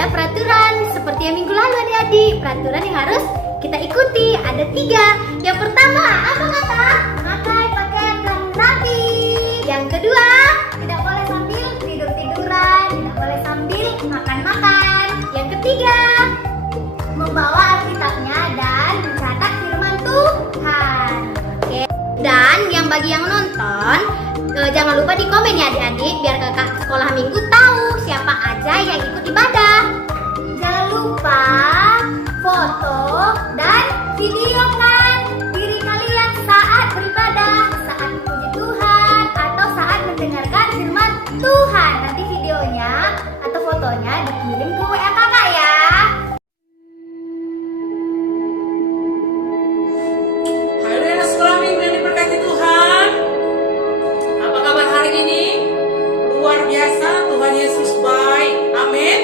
ada peraturan seperti yang minggu lalu adik-adik. Peraturan yang harus kita ikuti ada 3. Yang pertama, apa kata? Memakai pakaian yang rapi. Yang kedua, tidak boleh sambil tidur-tiduran, tidak boleh sambil makan-makan. Yang ketiga, membawa Alkitabnya dan mencatat firman Tuhan. Oke. Dan bagi yang nonton, jangan lupa di komen ya adik-adik, biar kakak sekolah minggu tahu siapa aja yang ikut ibadah. Jangan lupa foto dan videokan diri kalian saat beribadah, saat memuji Tuhan, atau saat mendengarkan firman Tuhan. Nanti videonya atau fotonya dikirim ke WA kakak ya. Halo anak sekolah minggu yang diberkati Tuhan. Apa kabar hari ini? Luar biasa, Tuhan Yesus baik. Amin.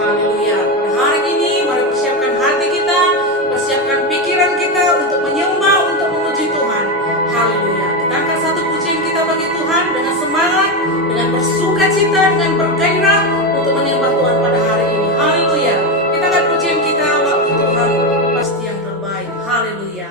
Haleluya. Pada hari ini mari persiapkan hati kita, persiapkan pikiran kita untuk menyembah, untuk memuji Tuhan. Haleluya. Kita angkat satu pujian kita bagi Tuhan dengan semangat, dengan bersukacita, dengan bergairah untuk menyembah Tuhan pada hari ini. Haleluya. Kita angkat pujian kita, waktu Tuhan pasti yang terbaik. Haleluya.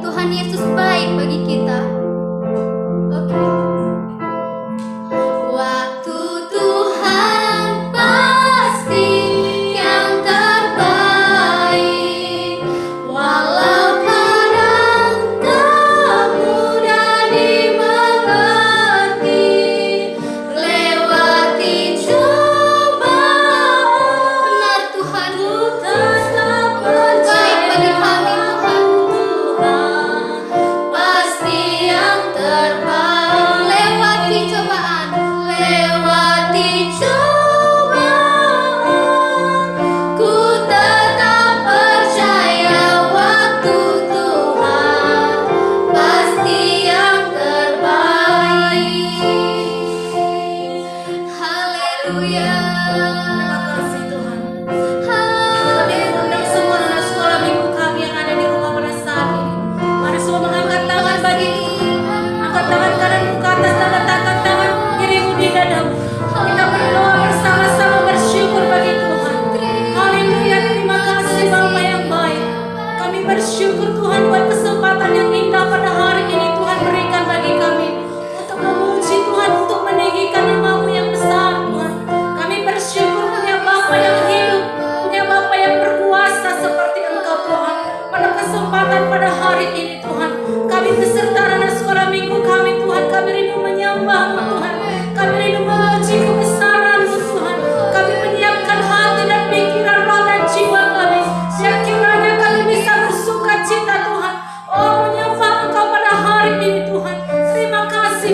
Tuhan Yesus baik bagi kita. Oke. Waktu Tuhan pasti yang terbaik, walau kadang tak mudah dimengerti, lewati cobaan. Benar Tuhan, tetap percaya baik bagi kami Tuhan. Pasti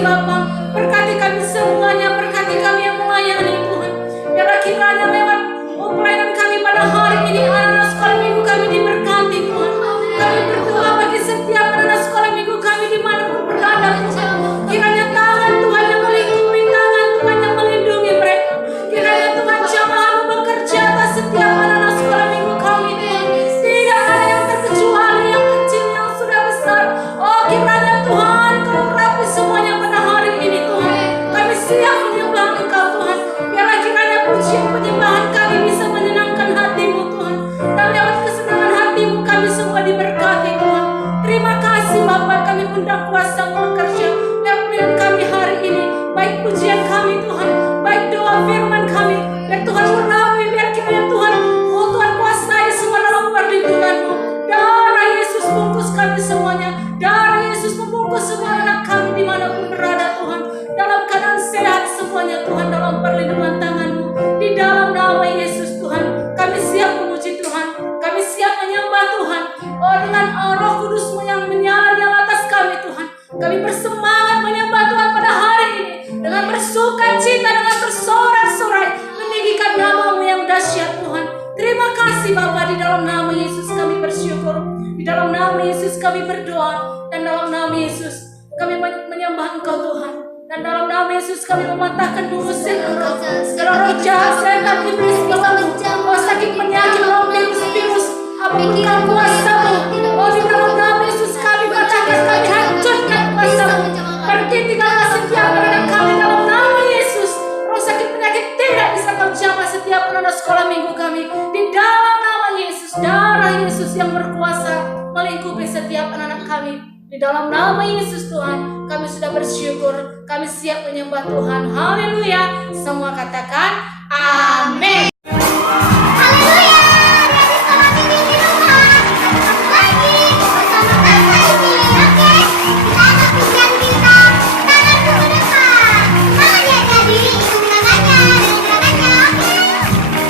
Bapa. Berkati kami semuanya, berkati kami yang melayani Tuhan. Biarlah kiranya lewat pelayanan kami pada hari ini, anak-anak sekolah minggu kami diberkati Tuhan. Kami berdoa bagi setiap anak sekolah minggu kami dimanapun berada Tuhan. Kiranya tangan Tuhan yang melingkupi, tangan Tuhan yang melindungi mereka. Kiranya Tuhan jamaah bekerja atas setiap anak-anak sekolah minggu kami Tuhan. Tidak ada yang terkecuali, yang kecil, yang sudah besar. Oh kiranya Tuhan Kau urapi semuanya pada hari ini Tuhan. Kami siap menyembah Engkau Tuhan. Biarlah kiranya pujian penyembahan kami bisa menyenangkan hati-Mu Tuhan. Dan lewat kesenangan hati-Mu kami semua diberkati Tuhan. Terima kasih Bapa, kami undang kuasa-Mu bekerja lewat pelayanan kami hari ini. Baik pujian kami Tuhan, baik doa firman kami. Biar Tuhan urapi, biar kiranya Tuhan, oh Tuhan kuasai semua dalam perlindungan-Mu. Darah Yesus bungkus kami semuanya. Darah Yesus membungkus semua anak kami dimanapun berada Tuhan. Dalam keadaan sehat semuanya Tuhan, dalam perlindungan tangan-Mu. Di dalam nama Yesus Tuhan, kami siap memuji Tuhan. Kami siap menyembah Tuhan. Oh dengan Roh Kudus-Mu yang menyala-nyala atas kami Tuhan. Kami bersemangat menyembah Tuhan pada hari ini. Dengan bersukacita, dengan bersorak-sorai. Meninggikan nama-Mu yang dahsyat Tuhan. Terima kasih Bapa, di dalam nama Yesus kami bersyukur. Di dalam nama Yesus kami berdoa. Dan dalam nama Yesus kami menyembah Engkau Tuhan. Dan dalam nama Yesus kami mematahkan mengusir Engkau. Segala roh jahat, setan, iblis, oh sakit penyakit, roh virus, apapun Kau kuasa-Mu. Oh di dalam nama Yesus kami patahkan, kami hancurkan kuasa-Mu. Pergi tinggallah setiap anak kami dalam nama Yesus. Roh sakit penyakit tidak bisa Kau jamah setiap anak sekolah minggu kami. Di dalam nama Yesus, darah Yesus yang berkuasa melingkupi setiap anak-anak kami. Di dalam nama Yesus Tuhan, kami sudah bersyukur, kami siap menyembah Tuhan. Haleluya. Semua katakan amin. Haleluya. Dari sekolah minggu di rumah, ketemu lagi bersama kakak ini. Oke, kita lakukan kita tangan ke depan. Tangan ya jadi, ikut tangannya dan tangannya. Oke.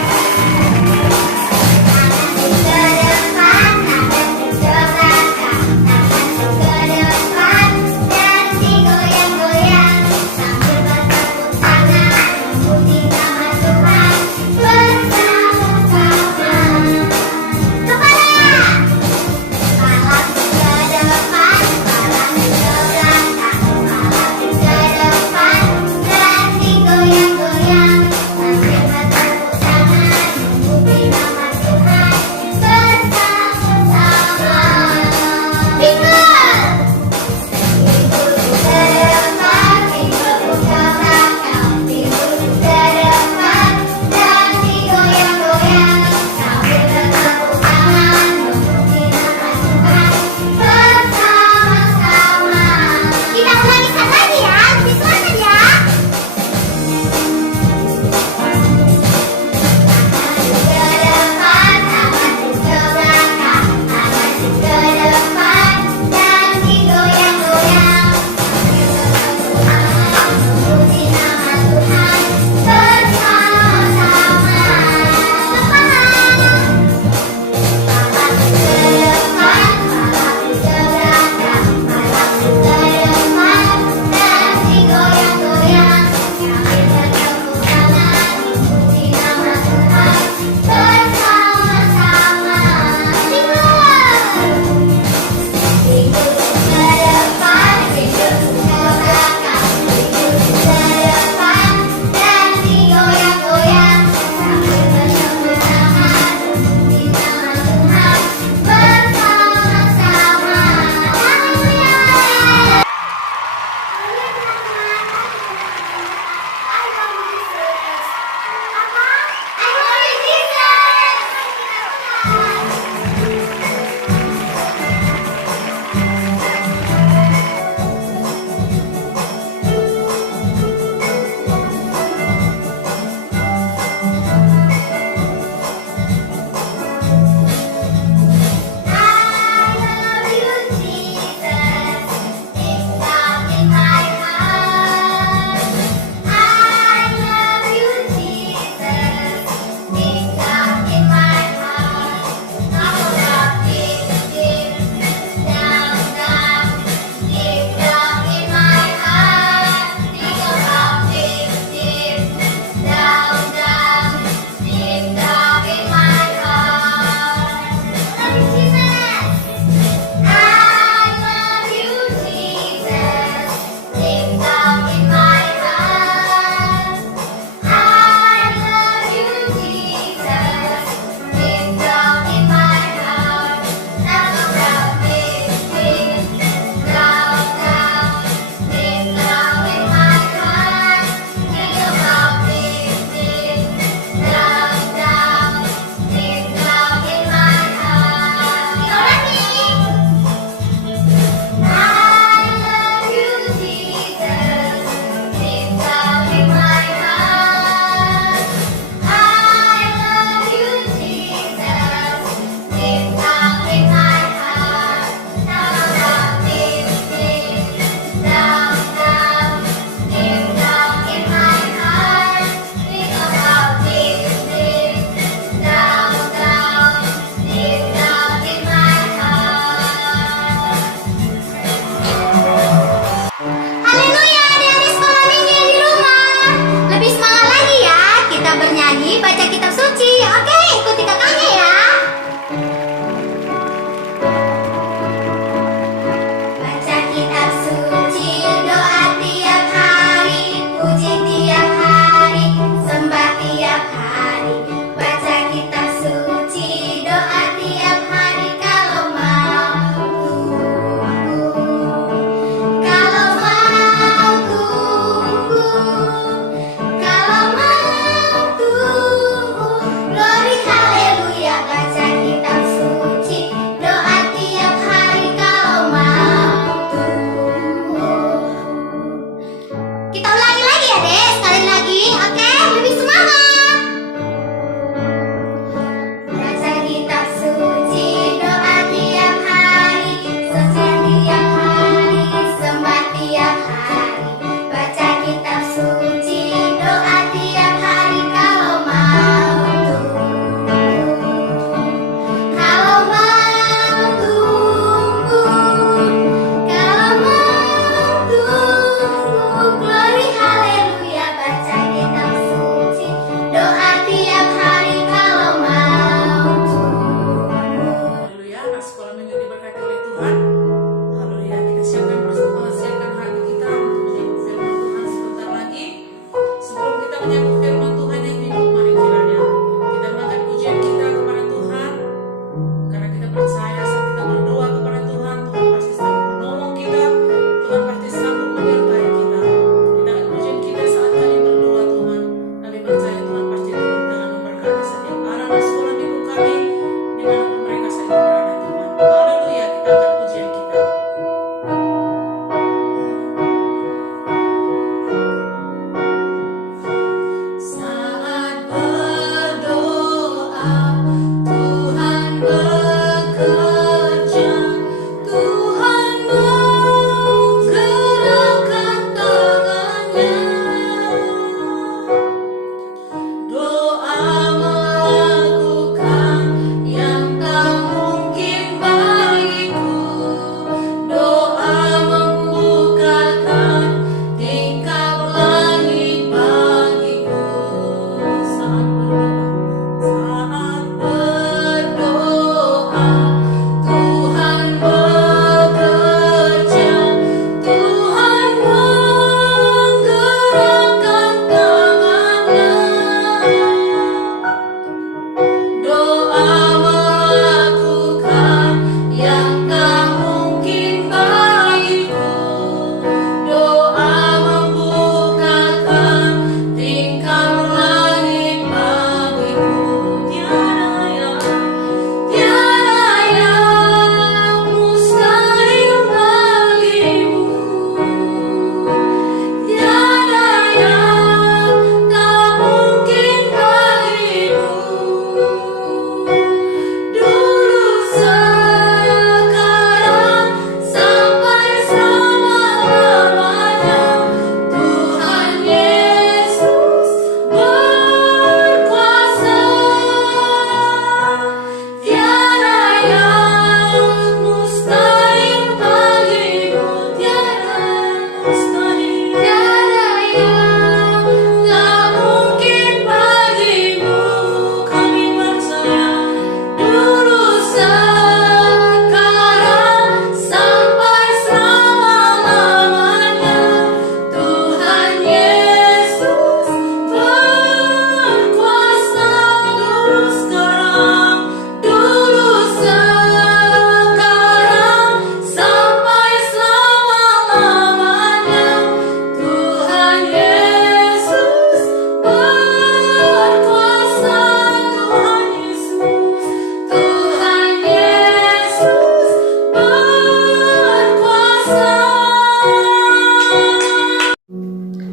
Tangan ke depan, tangan ke belakang, tangan ke depan dan digoyang-goyang sambil bertepuk tangan memuji nama Tuhan.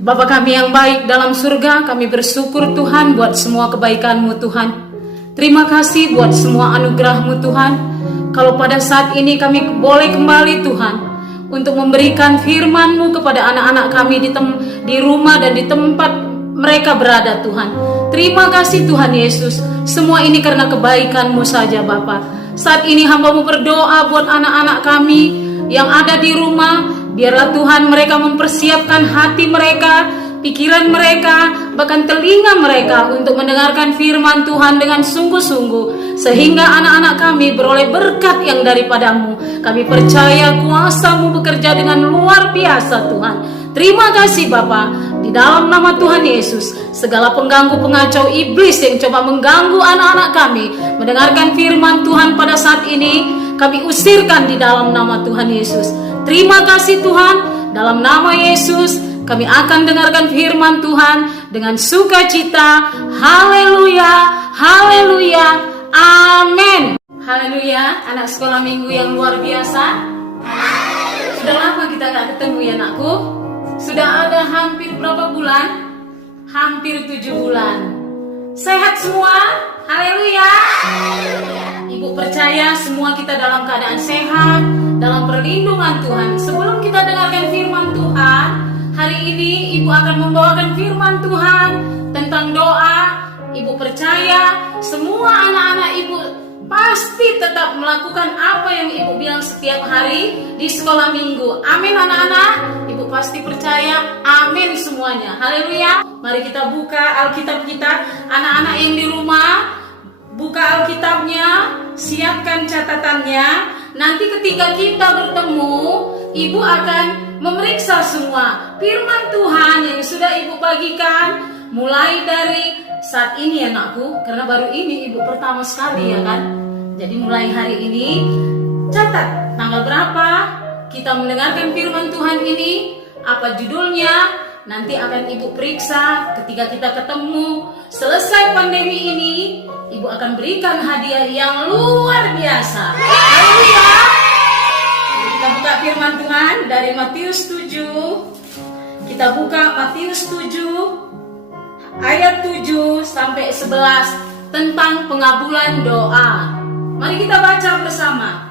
Bapa kami yang baik dalam surga, kami bersyukur Tuhan buat semua kebaikan-Mu Tuhan. Terima kasih buat semua anugerah-Mu Tuhan. Kalau pada saat ini kami boleh kembali Tuhan untuk memberikan firman-Mu kepada anak-anak kami di rumah dan di tempat mereka berada Tuhan. Terima kasih Tuhan Yesus. Semua ini karena kebaikan-Mu saja Bapa. Saat ini hamba-Mu berdoa buat anak-anak kami yang ada di rumah. Biarlah Tuhan mereka mempersiapkan hati mereka, pikiran mereka, bahkan telinga mereka untuk mendengarkan firman Tuhan dengan sungguh-sungguh, sehingga anak-anak kami beroleh berkat yang daripada-Mu. Kami percaya kuasa-Mu bekerja dengan luar biasa Tuhan. Terima kasih Bapa. Di dalam nama Tuhan Yesus, segala pengganggu pengacau iblis yang coba mengganggu anak-anak kami mendengarkan firman Tuhan pada saat ini, kami usirkan di dalam nama Tuhan Yesus. Terima kasih Tuhan. Dalam nama Yesus kami akan dengarkan firman Tuhan dengan sukacita. Haleluya, haleluya, amin. Haleluya. Anak sekolah minggu yang luar biasa. Sudah lama kita gak ketemu ya anakku. Sudah ada hampir berapa bulan? Hampir 7 bulan. Sehat semua? Haleluya. Ibu percaya semua kita dalam keadaan sehat, dalam perlindungan Tuhan. Sebelum kita dengarkan firman Tuhan, hari ini Ibu akan membawakan firman Tuhan tentang doa. Ibu percaya semua anak-anak Ibu pasti tetap melakukan apa yang Ibu bilang setiap hari di sekolah minggu. Amin anak-anak. Ibu pasti percaya. Amin semuanya. Haleluya. Mari kita buka Alkitab kita. Anak-anak yang di rumah, buka Alkitabnya, siapkan catatannya. Nanti ketika kita bertemu, Ibu akan memeriksa semua firman Tuhan yang sudah Ibu bagikan, mulai dari saat ini anakku, karena baru ini Ibu pertama sekali ya kan. Jadi mulai hari ini, catat tanggal berapa kita mendengarkan firman Tuhan ini, apa judulnya. Nanti akan Ibu periksa ketika kita ketemu. Selesai pandemi ini, Ibu akan berikan hadiah yang luar biasa. Haleluya. Kita buka firman Tuhan dari Matius 7. Kita buka Matius 7 ayat 7 sampai 11 tentang pengabulan doa. Mari kita baca bersama.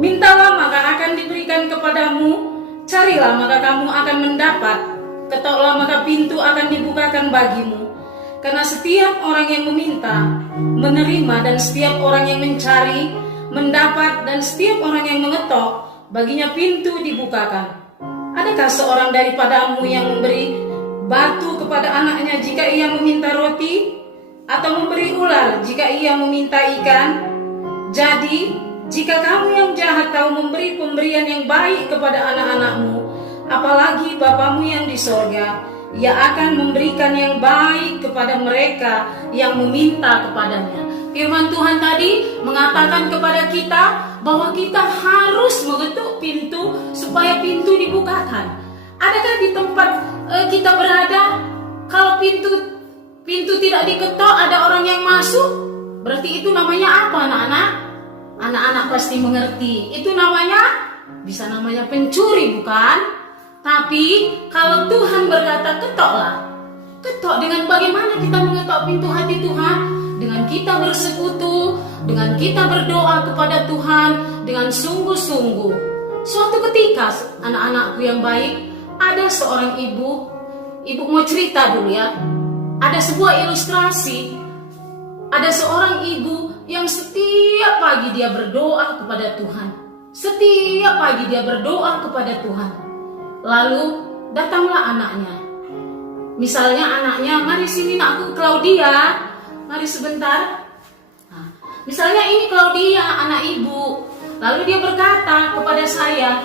Mintalah maka akan diberikan kepadamu, carilah maka kamu akan mendapat, ketoklah maka pintu akan dibukakan bagimu. Karena setiap orang yang meminta, menerima, dan setiap orang yang mencari, mendapat, dan setiap orang yang mengetok, baginya pintu dibukakan. Adakah seorang daripadamu yang memberi batu kepada anaknya jika ia meminta roti, atau memberi ular jika ia meminta ikan? Jadi, jika kamu yang jahat tahu memberi pemberian yang baik kepada anak-anakmu, apalagi Bapamu yang di sorga, Ia akan memberikan yang baik kepada mereka yang meminta kepadanya. Firman Tuhan tadi mengatakan kepada kita bahwa kita harus mengetuk pintu supaya pintu dibukakan. Adakah di tempat kita berada, kalau pintu tidak diketok, ada orang yang masuk, berarti itu namanya apa anak-anak? Anak-anak pasti mengerti. Itu bisa namanya pencuri bukan? Tapi kalau Tuhan berkata ketoklah. Ketok dengan bagaimana kita mengetok pintu hati Tuhan? Dengan kita bersekutu, dengan kita berdoa kepada Tuhan dengan sungguh-sungguh. Suatu ketika anak-anakku yang baik, ada seorang ibu mau cerita dulu ya. Ada sebuah ilustrasi. Ada seorang ibu yang setiap pagi dia berdoa kepada Tuhan. Setiap pagi dia berdoa kepada Tuhan. Lalu datanglah anaknya. Misalnya anaknya, mari sini nakku Claudia, mari sebentar. Nah, misalnya ini Claudia, anak ibu. Lalu dia berkata kepada saya,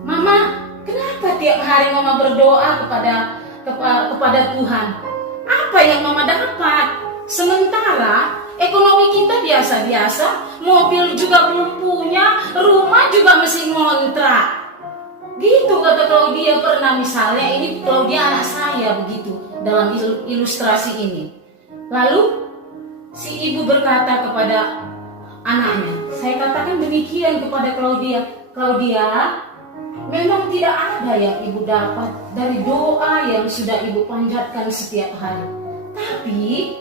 Mama, kenapa tiap hari Mama berdoa kepada Tuhan? Apa yang Mama dapat? Sementara ekonomi kita biasa-biasa, mobil juga belum punya, rumah juga masih ngontrak. Gitu kata Claudia pernah. Misalnya ini Claudia anak saya begitu dalam ilustrasi ini. Lalu si ibu berkata kepada anaknya, saya katakan demikian kepada Claudia, Claudia, memang tidak ada yang ibu dapat dari doa yang sudah ibu panjatkan setiap hari. Tapi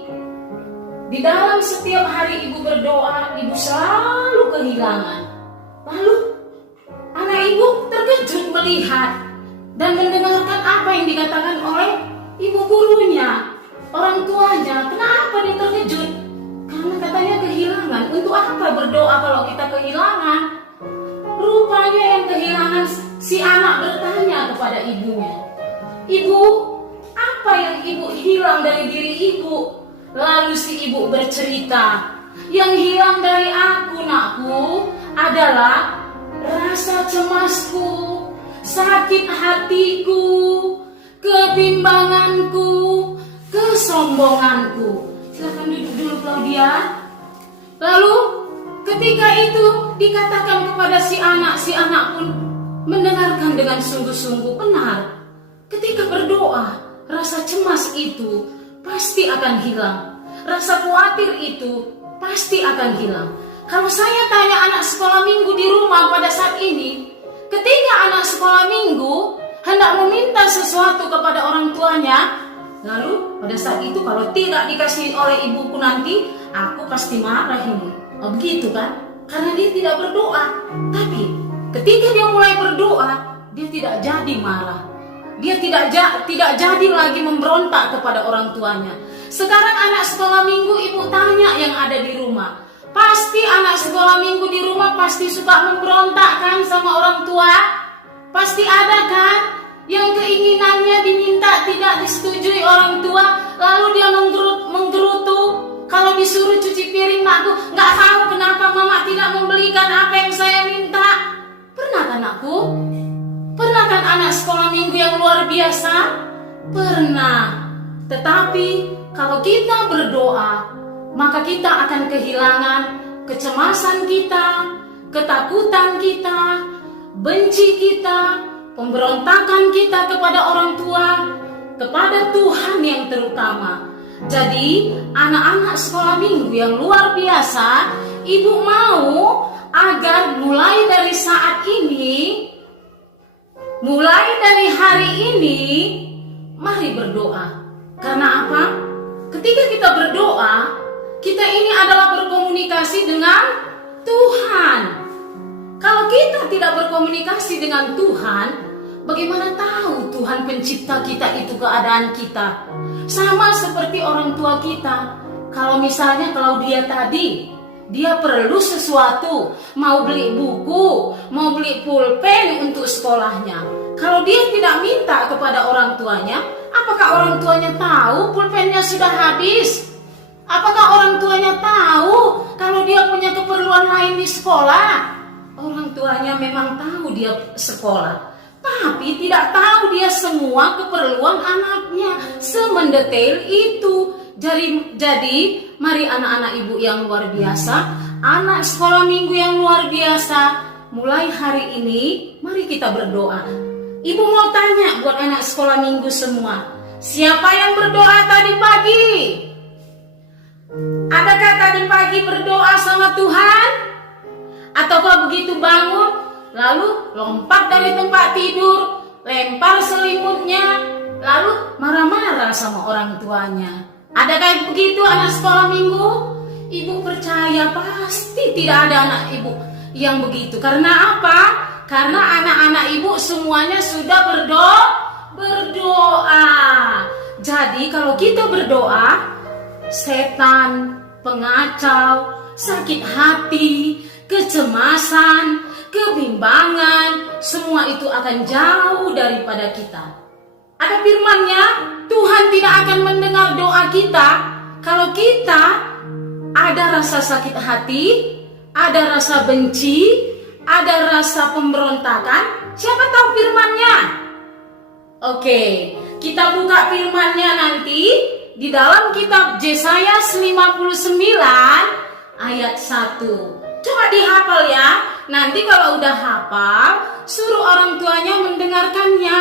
di dalam setiap hari ibu berdoa, ibu selalu kehilangan. Lalu anak ibu terkejut melihat dan mendengarkan apa yang dikatakan oleh ibu gurunya, orang tuanya. Kenapa dia terkejut? Karena katanya kehilangan. Untuk apa berdoa kalau kita kehilangan? Rupanya yang kehilangan, si anak bertanya kepada ibunya, "Ibu, apa yang ibu hilang dari diri ibu?" Lalu si ibu bercerita, "Yang hilang dari aku, nakku, adalah rasa cemasku, sakit hatiku, kebimbanganku, kesombonganku." Silakan duduk dulu, Claudia. Lalu ketika itu dikatakan kepada si anak pun mendengarkan dengan sungguh-sungguh. Benar, ketika berdoa, rasa cemas itu pasti akan hilang. Rasa khawatir itu pasti akan hilang. Kalau saya tanya anak sekolah minggu di rumah pada saat ini, ketika anak sekolah minggu hendak meminta sesuatu kepada orang tuanya, lalu pada saat itu kalau tidak dikasih oleh ibuku nanti, aku pasti marah ini. Oh, begitu kan? Karena dia tidak berdoa. Tapi ketika dia mulai berdoa, dia tidak jadi marah. Dia tidak jadi lagi memberontak kepada orang tuanya. Sekarang anak sekolah minggu ibu tanya yang ada di rumah. Pasti anak sekolah minggu di rumah pasti suka memberontak kan sama orang tua? Pasti ada kan? Yang keinginannya diminta tidak disetujui orang tua, lalu dia menggerutu. Kalau disuruh cuci piring, "Nakku, nggak tahu kenapa mama tidak membelikan apa yang saya minta." Pernah kan anakku? Pernah kan anak sekolah minggu yang luar biasa? Pernah. Tetapi kalau kita berdoa, maka kita akan kehilangan kecemasan kita, ketakutan kita, benci kita, pemberontakan kita kepada orang tua, kepada Tuhan yang terutama. Jadi anak-anak sekolah minggu yang luar biasa, ibu mau agar mulai dari saat ini, mulai dari hari ini, mari berdoa. Karena apa? Ketika kita berdoa, kita ini adalah berkomunikasi dengan Tuhan. Kalau kita tidak berkomunikasi dengan Tuhan, bagaimana tahu Tuhan pencipta kita itu keadaan kita? Sama seperti orang tua kita. Kalau misalnya dia tadi, dia perlu sesuatu, mau beli buku, mau beli pulpen untuk sekolahnya. Kalau dia tidak minta kepada orang tuanya, apakah orang tuanya tahu pulpennya sudah habis? Apakah orang tuanya tahu kalau dia punya keperluan lain di sekolah? Orang tuanya memang tahu dia sekolah, tapi tidak tahu dia semua keperluan anaknya semendetail itu. Jadi mari anak-anak ibu yang luar biasa, anak sekolah minggu yang luar biasa, mulai hari ini mari kita berdoa. Ibu mau tanya buat anak sekolah minggu semua, siapa yang berdoa tadi pagi? Adakah tadi pagi berdoa sama Tuhan? Ataukah begitu bangun lalu lompat dari tempat tidur, lempar selimutnya, lalu marah-marah sama orang tuanya? Adakah begitu anak sekolah minggu? Ibu percaya pasti tidak ada anak ibu yang begitu. Karena apa? Karena anak-anak ibu semuanya sudah berdoa. Jadi kalau kita berdoa, setan, pengacau, sakit hati, kecemasan, kebimbangan, semua itu akan jauh daripada kita. Ada firman-Nya, Tuhan tidak akan mendengar doa kita kalau kita ada rasa sakit hati, ada rasa benci, ada rasa pemberontakan. Siapa tahu firman-Nya? Oke, kita buka firman-Nya nanti di dalam kitab Yesaya 59 ayat 1. Coba dihafal ya. Nanti kalau udah hafal, suruh orang tuanya mendengarkannya.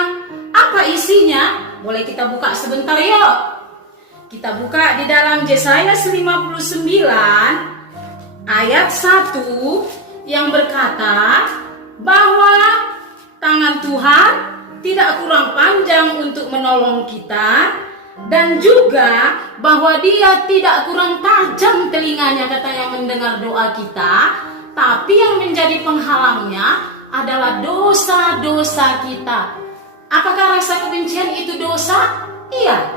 Apa isinya? Boleh kita buka sebentar yuk. Kita buka di dalam Yesaya 59 ayat 1 yang berkata bahwa tangan tidak kurang panjang untuk menolong kita, dan juga bahwa Dia tidak kurang tajam telinganya katanya mendengar doa kita, tapi yang menjadi penghalangnya adalah dosa-dosa kita. Apakah rasa kebencian itu dosa? Iya,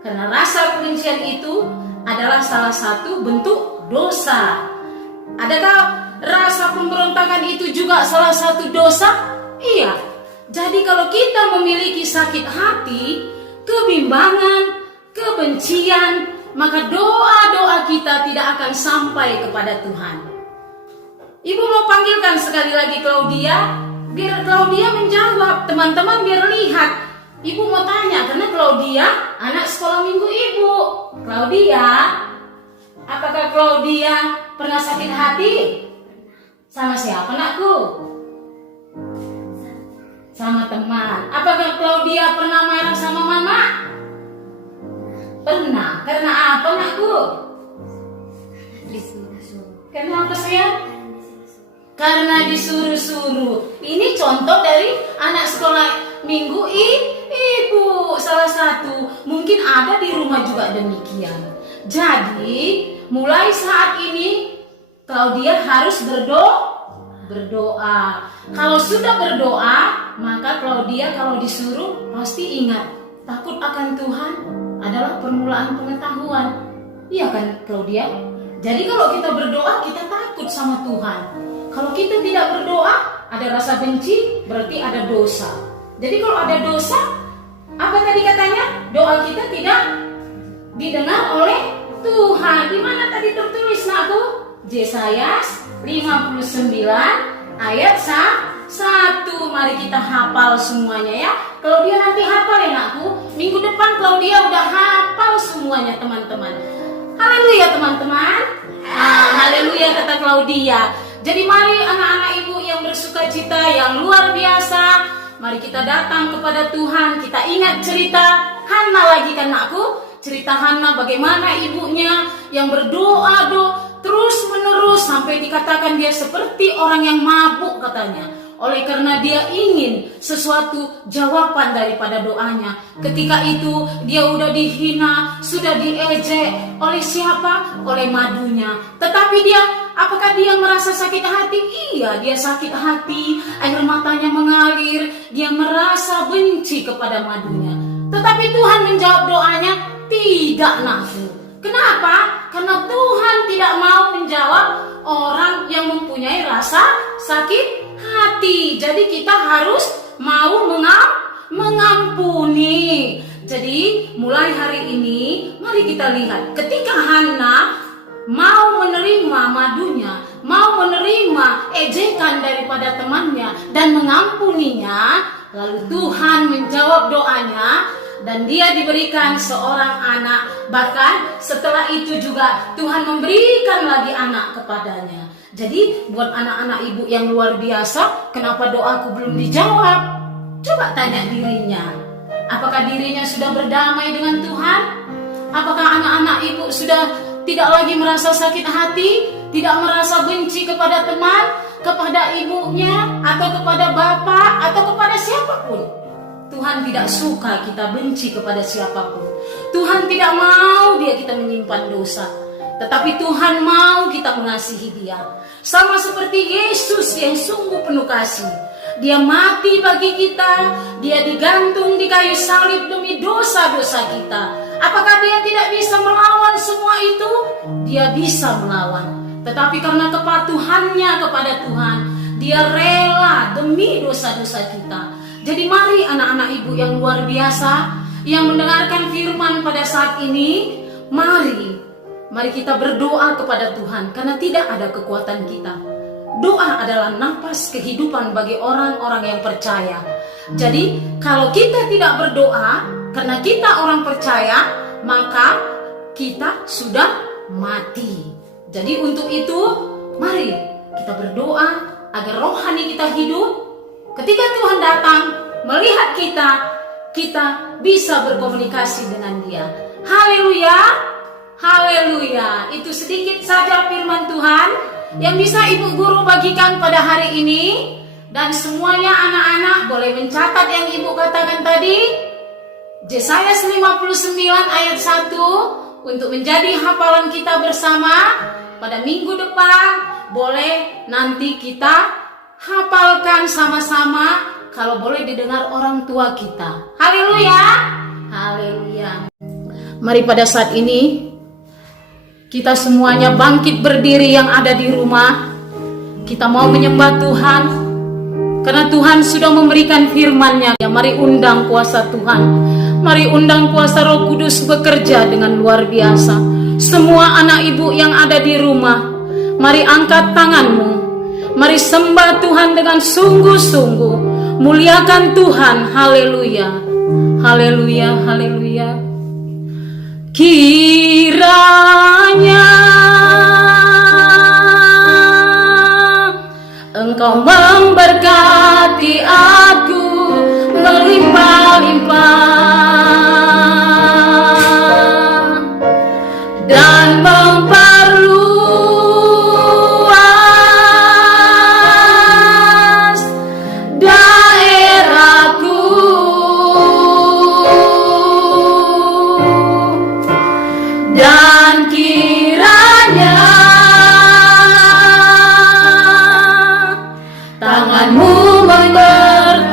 karena rasa kebencian itu adalah salah satu bentuk dosa. Adakah rasa pemberontakan itu juga salah satu dosa? Iya. Jadi kalau kita memiliki sakit hati, kebimbangan, kebencian, maka doa-doa kita tidak akan sampai kepada Tuhan. Ibu mau panggilkan sekali lagi Claudia, biar Claudia menjawab. Teman-teman biar lihat. Ibu mau tanya, karena Claudia anak sekolah minggu ibu. Claudia, apakah Claudia pernah sakit hati? Sama siapa nakku? Sama teman. Apakah Claudia pernah marah sama mama? Pernah. Karena apa nakku? Karena apa sayang? Karena disuruh-suruh. Ini contoh dari anak sekolah minggu ibu. Salah satu. Mungkin ada di rumah juga demikian. Jadi mulai saat ini Claudia harus berdoa. Kalau sudah berdoa, maka Claudia kalau disuruh pasti ingat, takut akan Tuhan adalah permulaan pengetahuan. Iya kan Claudia? Jadi kalau kita berdoa, kita takut sama Tuhan. Kalau kita tidak berdoa, ada rasa benci, berarti ada dosa. Jadi kalau ada dosa, apa tadi katanya? Doa kita tidak didengar oleh Tuhan. Di mana tadi tertulis nakku? Yesaya 59 ayat 1. Mari kita hafal semuanya ya. Claudia nanti hafal ya nakku. Minggu depan Claudia udah hafal semuanya teman-teman. Haleluya teman-teman. Haleluya kata Claudia. Jadi mari anak-anak ibu yang bersukacita, yang luar biasa, mari kita datang kepada Tuhan. Kita ingat cerita Hana lagi kan nakku. Cerita Hana bagaimana ibunya yang berdoa terus menerus sampai dikatakan dia seperti orang yang mabuk katanya. Oleh karena dia ingin sesuatu jawaban daripada doanya. Ketika itu dia udah dihina, sudah diejek. Oleh siapa? Oleh madunya. Tetapi dia, apakah dia merasa sakit hati? Iya, dia sakit hati. Air matanya mengalir. Dia merasa benci kepada madunya. Tetapi Tuhan menjawab doanya, tidak nakku. Kenapa? Karena Tuhan tidak mau menjawab orang yang mempunyai rasa sakit hati. Jadi kita harus mau mengampuni. Jadi mulai hari ini mari kita lihat ketika Hana mau menerima madunya, mau menerima ejekan daripada temannya dan mengampuninya, lalu Tuhan menjawab doanya dan dia diberikan seorang anak. Bahkan setelah itu juga Tuhan memberikan lagi anak kepadanya. Jadi buat anak-anak ibu yang luar biasa, kenapa doaku belum dijawab? Coba tanya dirinya. Apakah dirinya sudah berdamai dengan Tuhan? Apakah anak-anak ibu sudah tidak lagi merasa sakit hati? Tidak merasa benci kepada teman, kepada ibunya, atau kepada bapak, atau kepada siapapun? Tuhan tidak suka kita benci kepada siapapun. Tuhan tidak mau kita menyimpan dosa. Tetapi Tuhan mau kita mengasihi dia. Sama seperti Yesus yang sungguh penuh kasih. Dia mati bagi kita. Dia digantung di kayu salib demi dosa-dosa kita. Apakah dia tidak bisa melawan semua itu? Dia bisa melawan. Tetapi karena kepatuhannya kepada Tuhan, dia rela demi dosa-dosa kita. Jadi mari anak-anak ibu yang luar biasa yang mendengarkan firman pada saat ini, mari kita berdoa kepada Tuhan karena tidak ada kekuatan kita. Doa adalah napas kehidupan bagi orang-orang yang percaya. Jadi kalau kita tidak berdoa karena kita orang percaya, maka kita sudah mati. Jadi untuk itu mari kita berdoa agar rohani kita hidup. Ketika Tuhan datang melihat kita bisa berkomunikasi dengan dia. Haleluya, haleluya. Itu sedikit saja firman Tuhan yang bisa ibu guru bagikan pada hari ini. Dan semuanya anak-anak boleh mencatat yang Ibu katakan tadi. Yesaya 59 ayat 1 untuk menjadi hafalan kita bersama. Pada minggu depan boleh nanti kita hafalkan sama-sama, kalau boleh didengar orang tua kita. Haleluya. Haleluya. Mari pada saat ini kita semuanya bangkit berdiri yang ada di rumah. Kita mau menyembah Tuhan karena Tuhan sudah memberikan firman-Nya. Ya, mari undang kuasa Tuhan. Mari undang kuasa Roh Kudus bekerja dengan luar biasa. Semua anak ibu yang ada di rumah, mari angkat tanganmu. Mari sembah Tuhan dengan sungguh-sungguh. Muliakan Tuhan. Haleluya. Haleluya. Haleluya. Kiranya Engkau memberkati aku melimpah-limpah dan memperluas daerahku, dan kiranya tanganmu memberkati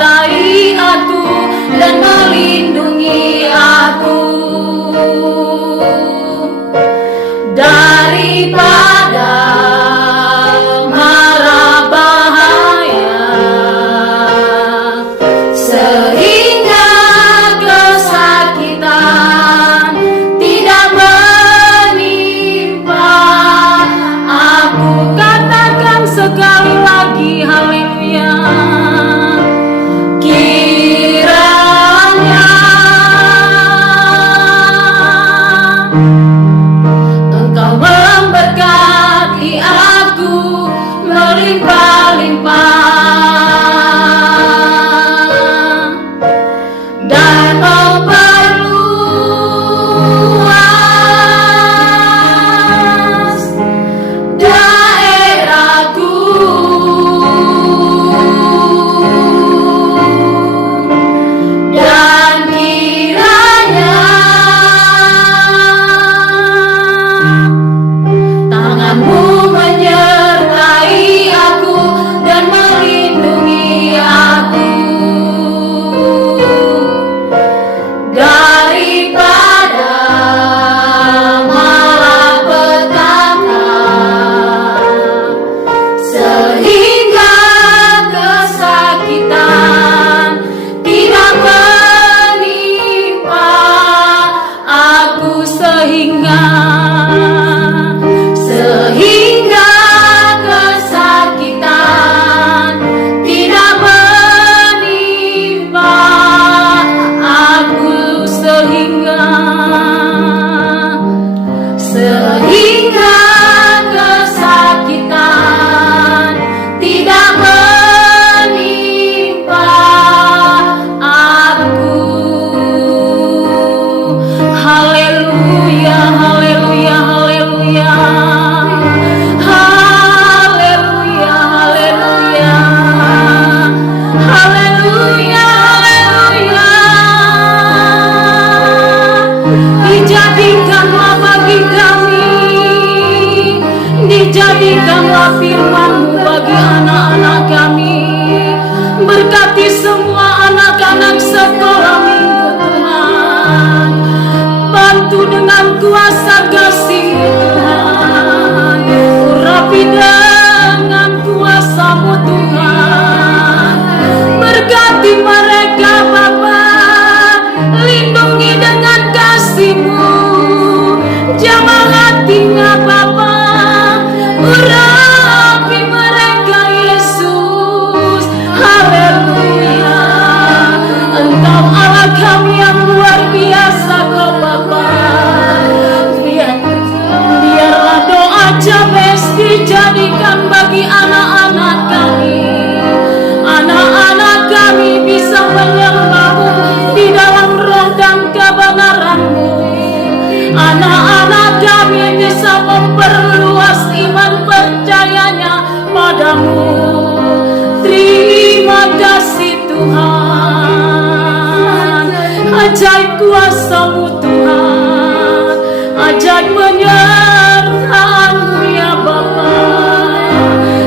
kuasa-Mu Tuhan, ajaib menyertai-Mu ya Bapa.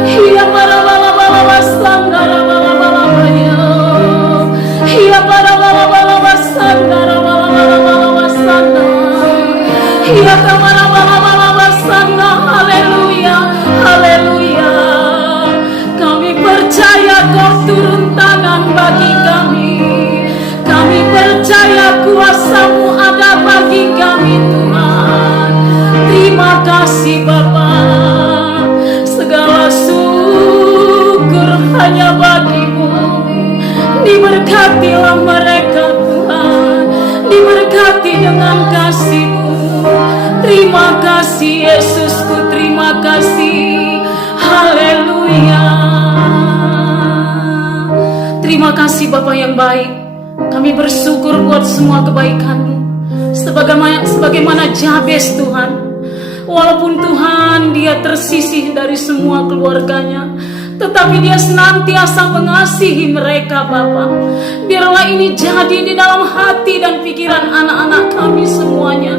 Hiya para bala sandara bala hiya para bala sandara bala hiya kamara bala sandara. Haleluya, haleluya. Kami percaya Kau turun tangan bagi kami. Kami percaya kuasa-Mu ada bagi kami Tuhan. Terima kasih Bapa. Segala syukur hanya bagi-Mu. Diberkatilah mereka Tuhan, diberkati dengan kasih-Mu. Terima kasih Yesusku, terima kasih. Haleluya. Terima kasih Bapa yang baik. Kami bersyukur buat semua kebaikan-Mu. Sebagaimana Jabez Tuhan, walaupun Tuhan dia tersisih dari semua keluarganya, tetapi dia senantiasa mengasihi mereka Bapa. Biarlah ini jadi di dalam hati dan pikiran anak-anak kami semuanya,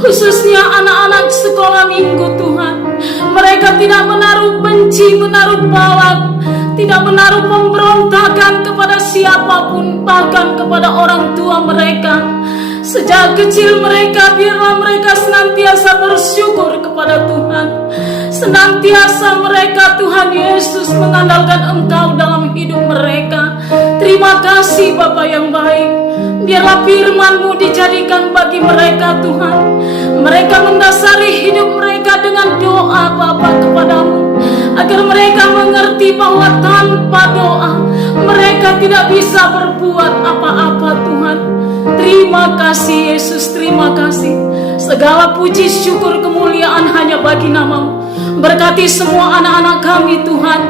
khususnya anak-anak sekolah minggu Tuhan. Mereka tidak menaruh benci, menaruh bala, tidak menaruh pemberontakan kepada siapapun, bahkan kepada orang tua mereka. Sejak kecil mereka, biarlah mereka senantiasa bersyukur kepada Tuhan. Senantiasa mereka Tuhan Yesus mengandalkan Engkau dalam hidup mereka. Terima kasih Bapa yang baik. Biarlah firman-Mu dijadikan bagi mereka Tuhan. Mereka mendasari hidup mereka dengan doa Bapa kepadamu, agar mereka mengerti bahwa tanpa doa mereka tidak bisa berbuat apa-apa Tuhan. Terima kasih Yesus, terima kasih. Segala puji syukur kemuliaan hanya bagi nama-Mu. Berkati semua anak-anak kami Tuhan,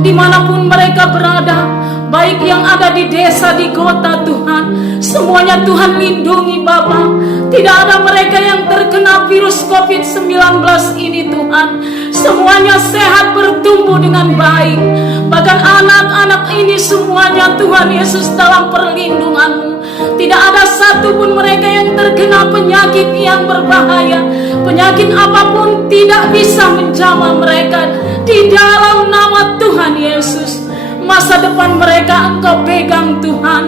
dimanapun mereka berada, baik yang ada di desa, di kota Tuhan. Semuanya Tuhan lindungi Bapa. Tidak ada mereka yang terkena virus COVID-19 ini Tuhan. Semuanya sehat, bertumbuh dengan baik. Bahkan anak-anak ini semuanya Tuhan Yesus dalam perlindungan-Mu. Tidak ada satupun mereka yang terkena penyakit yang berbahaya. Penyakit apapun tidak bisa menjamah mereka. Di dalam nama Tuhan Yesus, masa depan mereka Engkau pegang Tuhan.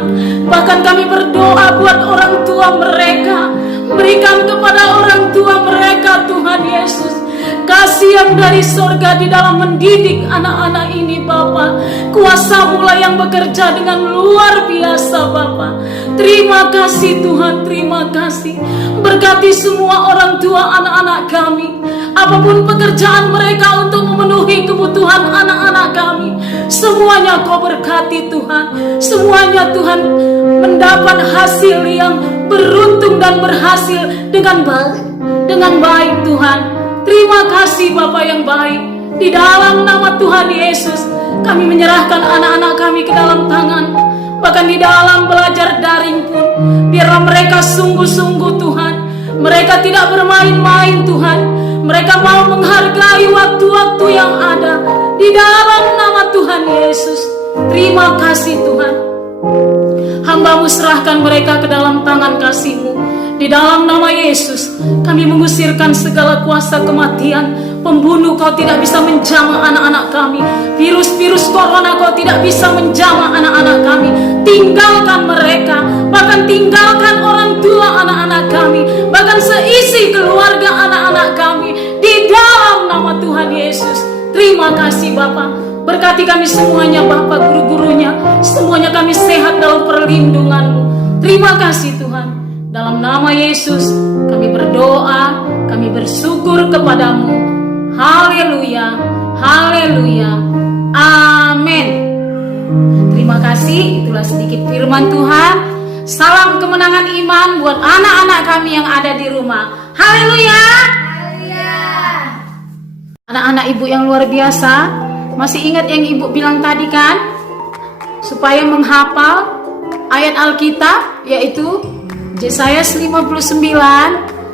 Bahkan kami berdoa buat orang tua mereka. Berikan kepada orang tua mereka Tuhan Yesus kasih yang dari sorga di dalam mendidik anak-anak ini Bapa. Kuasa-Mu lah yang bekerja dengan luar biasa Bapa. Terima kasih Tuhan, terima kasih. Berkati semua orang tua anak-anak kami. Apapun pekerjaan mereka untuk memenuhi kebutuhan anak-anak kami, semuanya Kau berkati Tuhan. Semuanya Tuhan mendapat hasil yang beruntung dan berhasil dengan baik Tuhan. Terima kasih Bapa yang baik. Di dalam nama Tuhan Yesus, kami menyerahkan anak-anak kami ke dalam tangan. Bahkan di dalam belajar daring pun, biarlah mereka sungguh-sungguh Tuhan. Mereka tidak bermain-main Tuhan. Mereka mau menghargai waktu-waktu yang ada. Di dalam nama Tuhan Yesus, terima kasih Tuhan. Hamba-Mu serahkan mereka ke dalam tangan kasih-Mu. Di dalam nama Yesus, kami mengusirkan segala kuasa kematian, pembunuh. Kau tidak bisa menjamah anak-anak kami. Virus-virus corona Kau tidak bisa menjamah anak-anak kami. Tinggalkan mereka, bahkan tinggalkan orang tua anak-anak kami, bahkan seisi keluarga anak-anak kami. Di dalam nama Tuhan Yesus, terima kasih Bapa. Berkati kami semuanya Bapa, guru-gurunya, semuanya kami sehat dalam perlindungan-Mu. Terima kasih Tuhan. Dalam nama Yesus kami berdoa, kami bersyukur kepadamu. Haleluya, haleluya, amin. Terima kasih, itulah sedikit firman Tuhan. Salam kemenangan iman buat anak-anak kami yang ada di rumah. Haleluya. Anak-anak Ibu yang luar biasa, masih ingat yang Ibu bilang tadi kan? Supaya menghafal ayat Alkitab, yaitu Yesaya 59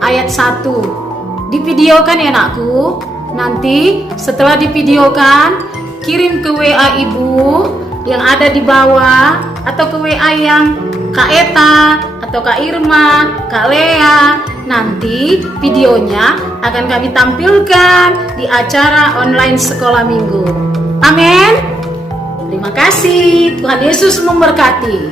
ayat 1. Divideokan ya anakku. Nanti setelah divideokan, kirim ke WA Ibu yang ada di bawah, atau ke WA yang Kak Eta atau Kak Irma, Kak Lea. Nanti videonya akan kami tampilkan di acara online sekolah minggu. Amin. Terima kasih. Tuhan Yesus memberkati.